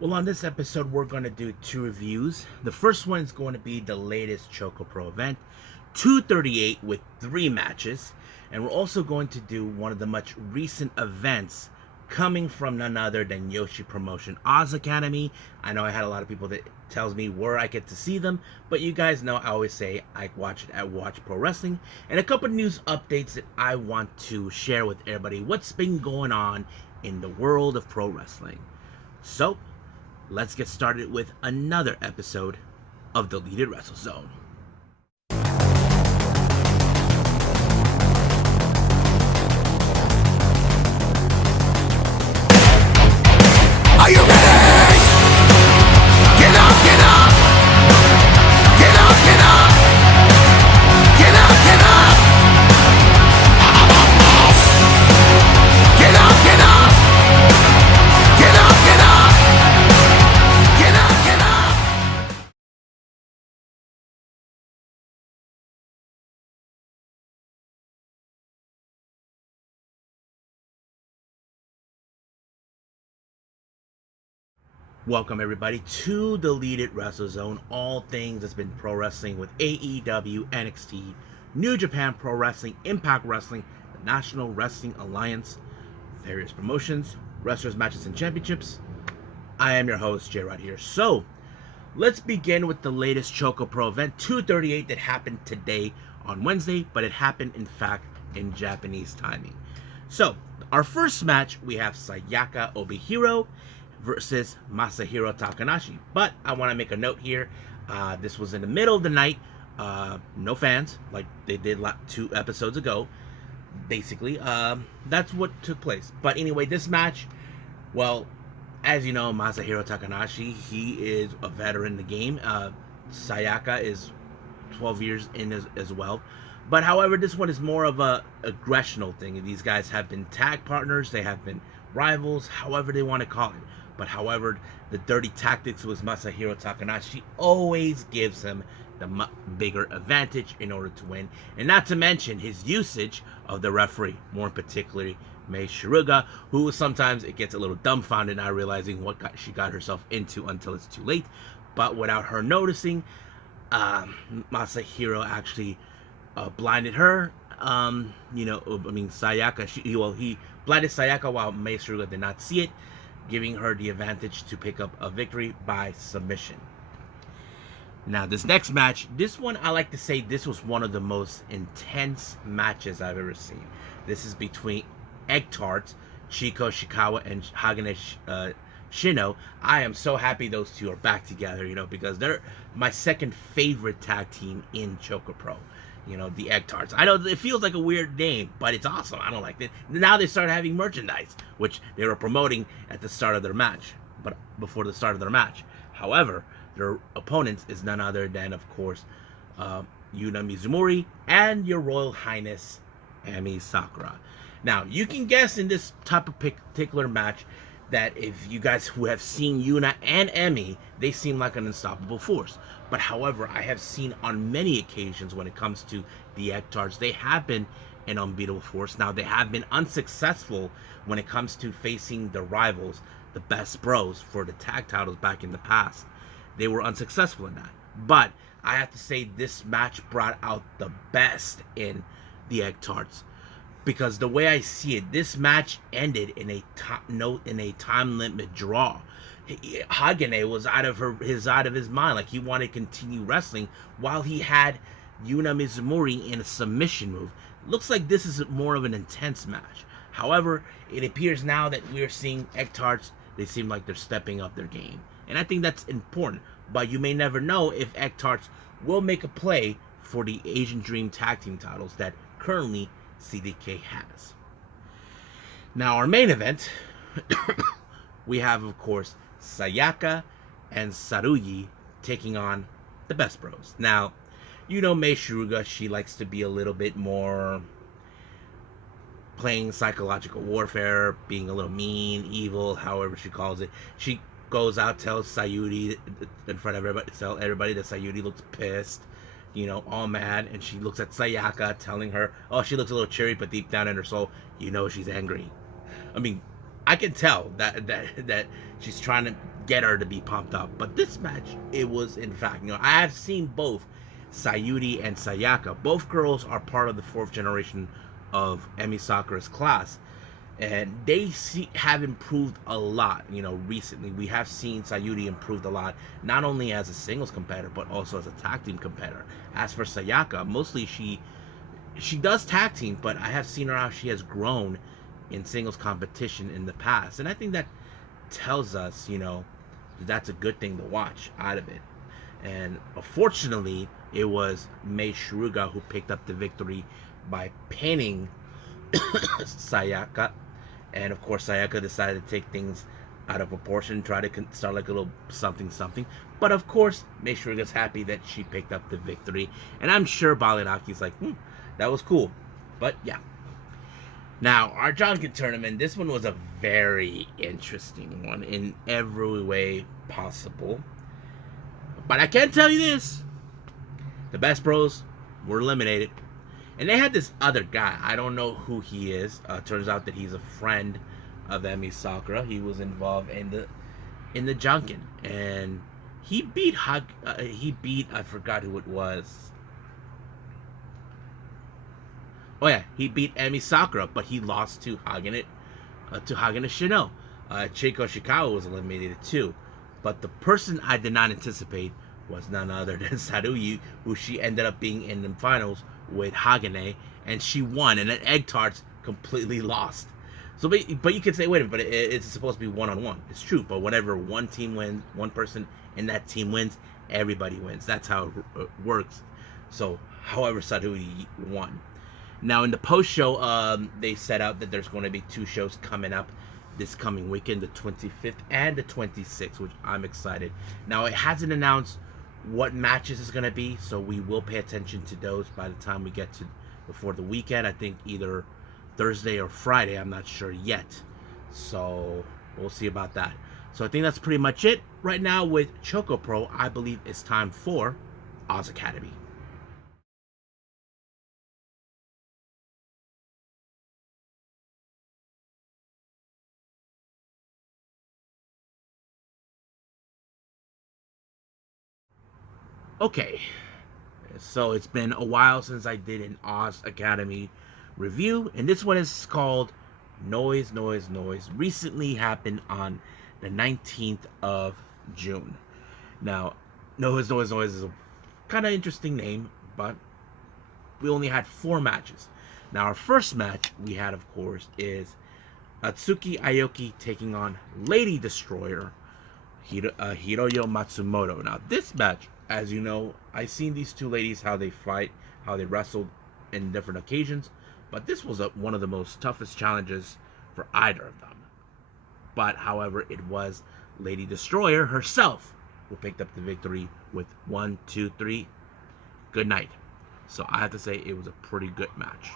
Well, on this episode, we're going to do two reviews. The first one is going to be the latest ChocoPro event, 238 with 3 matches. And we're also going to do one of the much recent events coming from none other than Yoshi Promotion Oz Academy. I know I had a lot of people that tells me where I get to see them, but you guys know I always say I watch it at Watch Pro Wrestling. And a couple news updates that I want to share with everybody what's been going on in the world of pro wrestling. So, let's get started with another episode of Deleted Wrestle Zone. Are you ready? Get up, get up! Get up, get up! Get up, get up! Get up, get up! Get up, get up! Get up, get up! Welcome everybody to Deleted Wrestle Zone, all things that's been pro wrestling with AEW, NXT, New Japan Pro Wrestling, Impact Wrestling, the National Wrestling Alliance, various promotions, wrestlers, matches, and championships. I am your host, J Rod here. So, let's begin with the latest ChocoPro event, 238, that happened today on Wednesday, but it happened in fact in Japanese timing. So, our first match, we have Sayaka Obihiro versus Masahiro Takanashi. But I want to make a note here. This was in the middle of the night. No fans, like they did 2 episodes ago. Basically, that's what took place. But anyway, this match, well, as you know, Masahiro Takanashi, he is a veteran in the game. Sayaka is 12 years in as well. But however, this one is more of a aggressional thing. These guys have been tag partners. They have been rivals, however they want to call it. But however, the dirty tactics with Masahiro Takanashi always gives him the bigger advantage in order to win. And not to mention his usage of the referee, more particularly Mei Shiruga, who sometimes it gets a little dumbfounded, not realizing what she got herself into until it's too late. But without her noticing, Masahiro actually blinded her. Sayaka, he blinded Sayaka while Mei Shiruga did not see it, giving her the advantage to pick up a victory by submission. Now, this next match, this one, I like to say this was one of the most intense matches I've ever seen. This is between Egg Tarts, Chiko Shikawa, and Hagane Shino. I am so happy those two are back together, because they're my second favorite tag team in ChocoPro. The Egg Tarts. I know it feels like a weird name, but it's awesome. I don't like it. Now they start having merchandise, which they were promoting at the start of their match, but before the start of their match. However, their opponents is none other than, of course, Yuna Mizumori and your Royal Highness Ami Sakura. Now, you can guess in this type of particular match that if you guys who have seen Yuna and Emi, they seem like an unstoppable force. But however, I have seen on many occasions when it comes to the Egg Tarts, they have been an unbeatable force. Now, they have been unsuccessful when it comes to facing the rivals, the Best Bros, for the tag titles back in the past. They were unsuccessful in that. But I have to say this match brought out the best in the Egg Tarts. Because the way I see it, this match ended in a time limit draw. Hagane was out of his mind, like he wanted to continue wrestling while he had Yuna Mizumori in a submission move. Looks like this is more of an intense match. However, it appears now that we're seeing Egg Tarts, they seem like they're stepping up their game. And I think that's important. But you may never know if Egg Tarts will make a play for the Asian Dream Tag Team titles that currently CDK has. Now, our main event, we have, of course, Sayaka and Sarugi taking on the Best Bros. Now, Mei Shiruga, she likes to be a little bit more playing psychological warfare, being a little mean, evil, however she calls it. She goes out, tells Sayuri in front of everybody, tell everybody that Sayuri looks pissed. All mad, and she looks at Sayaka, telling her, oh, she looks a little cheery, but deep down in her soul, she's angry. I mean, I can tell that she's trying to get her to be pumped up. But this match, it was in fact, I have seen both Sayuri and Sayaka. Both girls are part of the fourth generation of Emi Sakura's class, and they have improved a lot. Recently we have seen Sayuri improved a lot, not only as a singles competitor but also as a tag team competitor. As for Sayaka, mostly she does tag team, but I have seen her how she has grown in singles competition in the past, and I think that tells us, that's a good thing to watch out of it. And unfortunately, it was Mei Shiruga who picked up the victory by pinning Sayaka. And of course, Sayaka decided to take things out of proportion, try to start like a little something something. But of course, Mei Shiruga's happy that she picked up the victory. And I'm sure Balinaki's like, that was cool. But yeah. Now, our Jonkin tournament, this one was a very interesting one in every way possible. But I can tell you this. The best bros were eliminated. And they had this other guy. I don't know who he is. Turns out that he's a friend of Emi Sakura. He was involved in the Jonkin. And he beat, I forgot who it was. Oh yeah, he beat Emi Sakura, but he lost to Hagane Shino. Chieko Shikawa was eliminated too. But the person I did not anticipate was none other than Saruyu, who she ended up being in the finals with Hagane, and she won, and then Egg Tarts completely lost. So, but you could say, wait a minute, but it's supposed to be one-on-one. It's true, but whenever one team wins, one person in that team wins, everybody wins. That's how it works. So, however, Saruyu won. Now, in the post-show, they set out that there's going to be 2 shows coming up this coming weekend, the 25th and the 26th, which I'm excited. Now, it hasn't announced what matches is going to be, so we will pay attention to those by the time we get to before the weekend. I think either Thursday or Friday. I'm not sure yet. So, we'll see about that. So, I think that's pretty much it. Right now, with ChocoPro, I believe it's time for Oz Academy. Okay, so it's been a while since I did an Oz Academy review, and this one is called Noise, Noise, Noise. Recently happened on the 19th of June. Now, Noise, Noise, Noise is a kind of interesting name, but we only had 4 matches. Now, our first match we had, of course, is Atsuki Aoki taking on Lady Destroyer, Hiroyo Matsumoto. Now, this match, as you know, I've seen these 2 ladies, how they fight, how they wrestled in different occasions, but this was one of the most toughest challenges for either of them. But, however, it was Lady Destroyer herself who picked up the victory with 1, 2, 3, good night. So I have to say it was a pretty good match.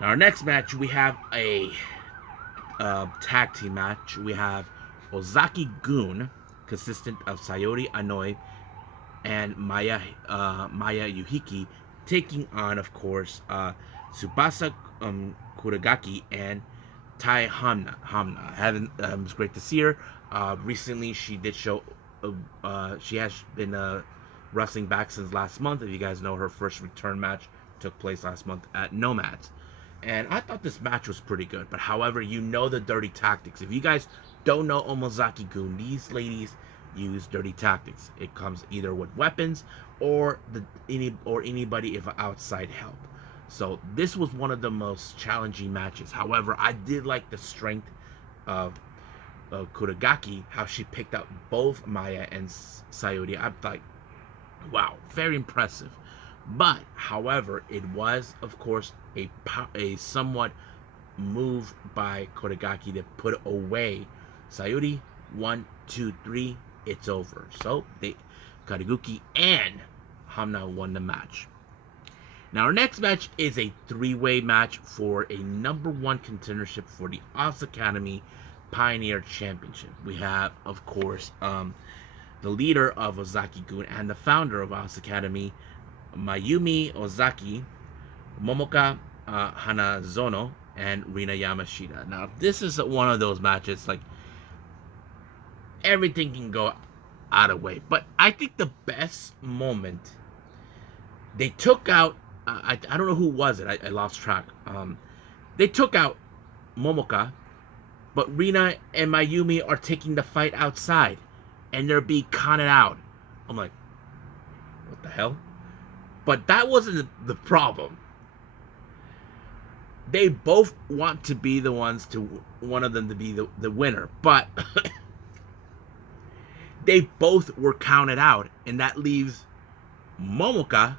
Now, our next match, we have a tag team match. We have Ozaki-gun, consistent of Sayori Anoi and Maya Yuhiki, taking on, of course, Tsubasa Kuragaki and Tai Hamna. It's great to see her. Recently, she did show. She has been wrestling back since last month. If you guys know, her first return match took place last month at Nomads. And I thought this match was pretty good. But however, you know the dirty tactics. If you guys don't know Omozaki-gun, these ladies use dirty tactics. It comes either with weapons or anybody if outside help. So this was one of the most challenging matches. However, I did like the strength of Kuragaki, how she picked out both Maya and Sayori. I'm like, wow, very impressive. But, however, it was, of course, a somewhat move by Kuragaki to put away Sayori. 1, 2, 3, it's over. So, Kariguki and Hamna won the match. Now, our next match is a 3-way match for a #1 contendership for the Oz Academy Pioneer Championship. We have, of course, the leader of Ozaki-gun and the founder of Oz Academy, Mayumi Ozaki, Momoka Hanazono, and Rina Yamashita. Now, this is one of those matches, like, everything can go out of way. But I think the best moment, they took out, I don't know who was it, I lost track. They took out Momoka, but Rina and Mayumi are taking the fight outside, and they're being counted out. I'm like, what the hell? But that wasn't the problem. They both want to be the ones to, one of them to be the winner, but they both were counted out, and that leaves Momoka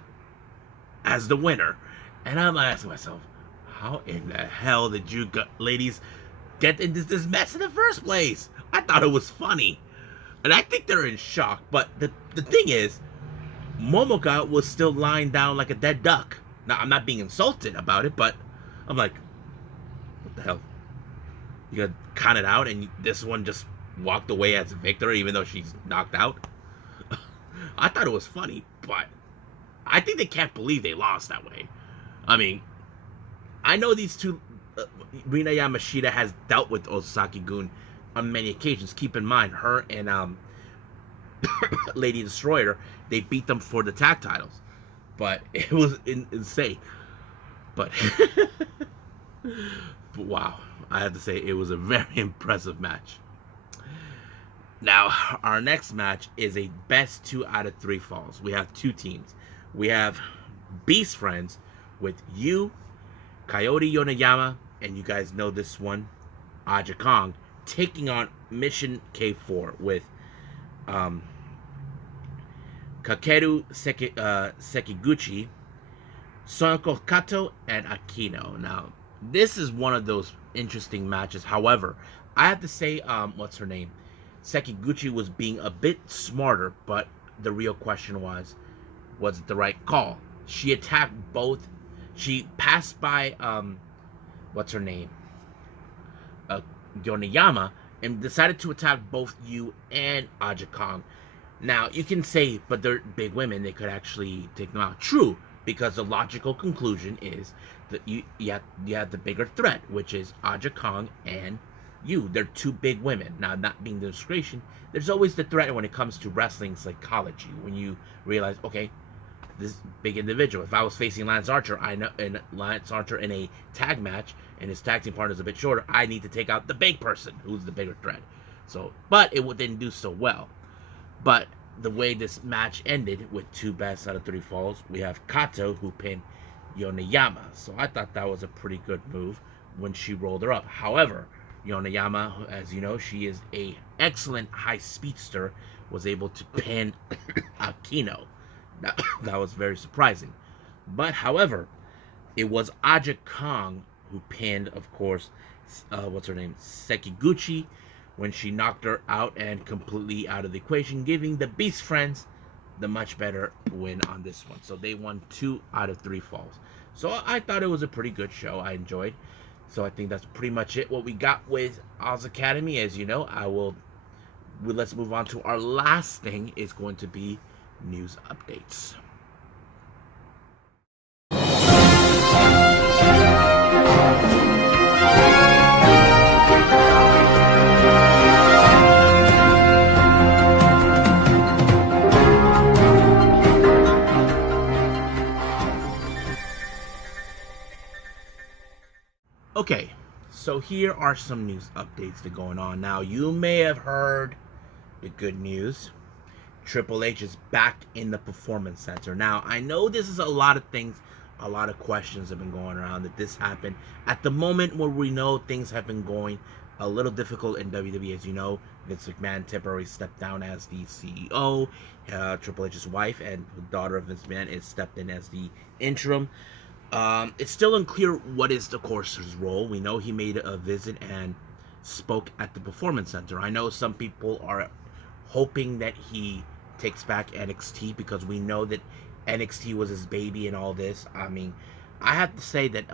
as the winner. And I'm asking myself, how in the hell did you ladies get into this mess in the first place? I thought it was funny. And I think they're in shock. But the thing is, Momoka was still lying down like a dead duck. Now, I'm not being insulted about it, but I'm like, what the hell? You got counted out, and this one just walked away as a victor, even though she's knocked out? I thought it was funny, but I think they can't believe they lost that way. I mean, I know these two, Rina Yamashita has dealt with Osaki-gun on many occasions. Keep in mind, her and Lady Destroyer, they beat them for the tag titles. But it was insane. But, but wow, I have to say, it was a very impressive match. Now, our next match is a best 2 out of 3 falls. We have two teams. We have Beast Friends with Yu, Coyote Yonayama, and you guys know this one, Aja Kong, taking on Mission K4 with Kakeru Sekiguchi, Sonoko Kato, and Akino. Now, this is one of those interesting matches. However, I have to say, what's her name? Sekiguchi was being a bit smarter, but the real question was it the right call? She attacked both. She passed by, what's her name? Yonayama, and decided to attack both Yu and Aja Kong. Now, you can say, but they're big women, they could actually take them out. True, because the logical conclusion is that you have the bigger threat, which is Aja Kong and Yu. They're two big women. Now, not being the discretion, there's always the threat when it comes to wrestling psychology, when you realize, okay, this big individual. If I was facing Lance Archer, I know, and Lance Archer in a tag match, and his tag team partner is a bit shorter, I need to take out the big person, who's the bigger threat. So, but it didn't do so well. But the way this match ended with 2 best out of 3 falls, we have Kato who pinned Yonayama. So I thought that was a pretty good move when she rolled her up. However, Yonayama, as you know, she is a excellent high speedster, was able to pin Akino. That was very surprising. But however, it was Aja Kong who pinned, of course, what's her name, Sekiguchi, when she knocked her out and completely out of the equation, giving the Beast Friends the much better win on this one. So they won 2 out of 3 falls. So I thought it was a pretty good show. I enjoyed. So I think that's pretty much it. What we got with Oz Academy, as you know, let's move on to our last thing. Is going to be news updates. Okay, so here are some news updates that are going on. Now, you may have heard the good news. Triple H is back in the Performance Center. Now, I know this is a lot of things, a lot of questions have been going around that this happened at the moment where we know things have been going a little difficult in WWE. As you know, Vince McMahon temporarily stepped down as the CEO. Triple H's wife and daughter of Vince McMahon is stepped in as the interim. It's still unclear what is the Courser's role. We know he made a visit and spoke at the Performance Center. I know some people are hoping that he takes back NXT because we know that NXT was his baby and all this. I mean, I have to say that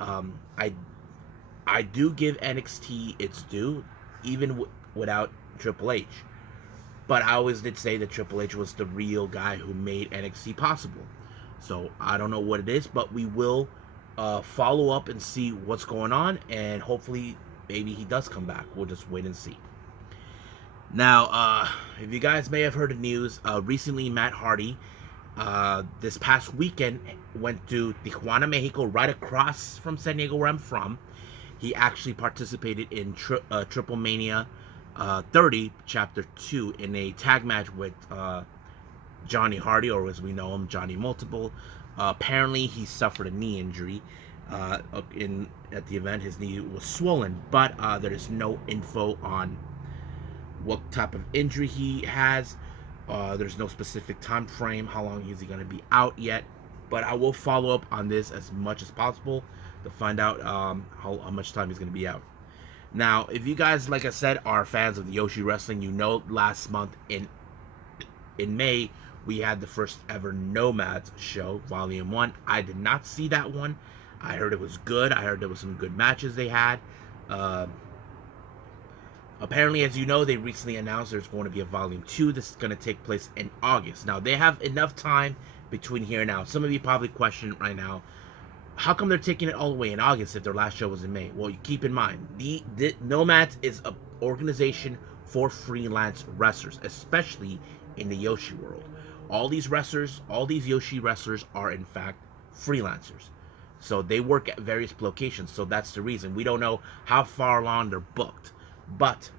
I do give NXT its due, even without Triple H. But I always did say that Triple H was the real guy who made NXT possible. So I don't know what it is, but we will follow up and see what's going on, and hopefully maybe he does come back. We'll just wait and see. Now, if you guys may have heard the news, recently Matt Hardy, this past weekend, went to Tijuana, Mexico, right across from San Diego, where I'm from. He actually participated in Triple Mania 30, Chapter 2, in a tag match with Johnny Hardy, or as we know him, Johnny Multiple. Apparently, he suffered a knee injury. At the event, his knee was swollen, but there is no info on what type of injury he has. There's no specific time frame. How long is he going to be out yet? But I will follow up on this as much as possible to find out how much time he's going to be out. Now, if you guys, like I said, are fans of the Yoshi Wrestling, you know last month in May, we had the first ever Nomads show, Volume 1. I did not see that one. I heard it was good. I heard there was some good matches they had. Apparently, as you know, they recently announced there's going to be a Volume 2 that's going to take place in August. Now, they have enough time between here and now. Some of you probably question right now, how come they're taking it all the way in August if their last show was in May? Well, you keep in mind, the Nomads is an organization for freelance wrestlers, especially in the Yoshi world. All these wrestlers, all these Yoshi wrestlers are in fact freelancers. So they work at various locations. So that's the reason. We don't know how far along they're booked. But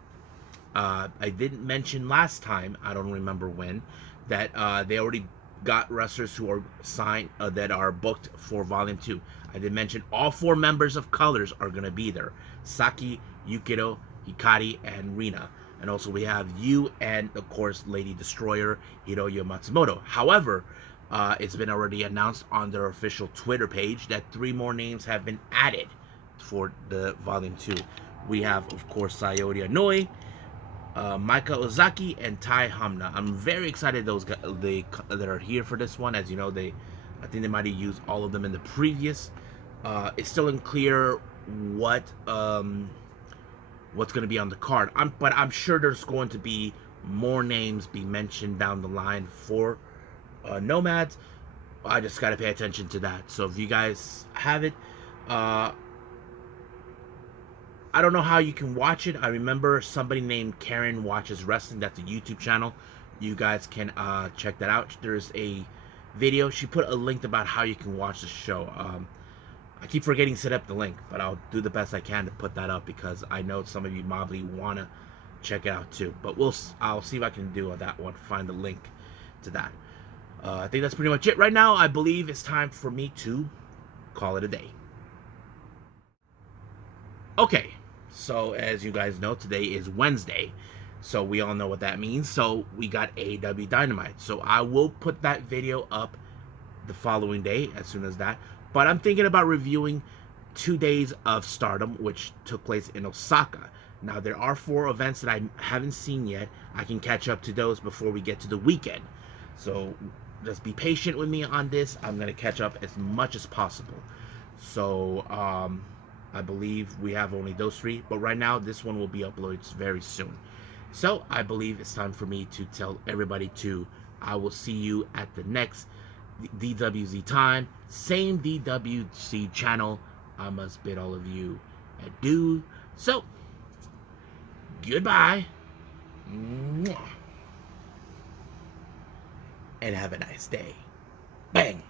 I didn't mention last time, I don't remember when, that they already got wrestlers who are signed, that are booked for Volume 2. I did mention all 4 members of Colors are going to be there. Saki, Yukito, Hikari, and Rina. And also we have you and, of course, Lady Destroyer, Hiroyo Matsumoto. However, it's been already announced on their official Twitter page that 3 more names have been added for the Volume 2. We have, of course, Sayori Inouye, Maika Ozaki, and Tai Hamna. I'm very excited that are here for this one. As you know, I think they might have used all of them in the previous. It's still unclear what's going to be on the card. But I'm sure there's going to be more names be mentioned down the line for Nomads. I just got to pay attention to that. So if you guys have it, I don't know how you can watch it. I remember somebody named Karen Watches Wrestling. That's a YouTube channel. You guys can check that out. There's a video. She put a link about how you can watch the show. I keep forgetting to set up the link, but I'll do the best I can to put that up because I know some of you probably want to check it out too. But I'll see if I can do that one. Find the link to that. I think that's pretty much it right now. I believe it's time for me to call it a day. Okay, so as you guys know, today is Wednesday, so we all know what that means. So we got AEW Dynamite, so I will put that video up the following day as soon as that. But I'm thinking about reviewing 2 days of Stardom, which took place in Osaka. Now, there are 4 events that I haven't seen yet. I can catch up to those before we get to the weekend. So just be patient with me on this. I'm going to catch up as much as possible. So, I believe we have only those 3, but right now this one will be uploaded very soon. So I believe it's time for me to tell everybody I will see you at the next DWZ time, same DWC channel. I must bid all of you adieu. So, goodbye. And have a nice day. Bang.